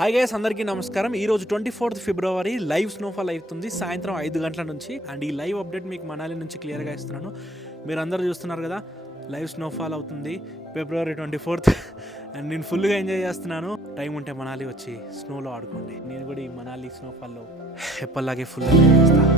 Hi guys, అందరికీ నమస్కారం. ఈరోజు 24th ఫిబ్రవరి లైవ్ స్నోఫాల్ అవుతుంది సాయంత్రం 5 గంటల నుంచి. అండ్ ఈ లైవ్ అప్డేట్ మీకు మనాలి నుంచి క్లియర్గా ఇస్తున్నాను. మీరు అందరూ చూస్తున్నారు కదా, లైవ్ స్నోఫాల్ అవుతుంది ఫిబ్రవరి 24th. అండ్ నేను ఫుల్గా ఎంజాయ్ చేస్తున్నాను. టైం ఉంటే మనాలి వచ్చి స్నోలో ఆడుకోండి. నేను కూడా ఈ మనాలి స్నోఫాల్లో ఎప్పటిలాగే ఫుల్ ఎంజాయ్ చేస్తాను.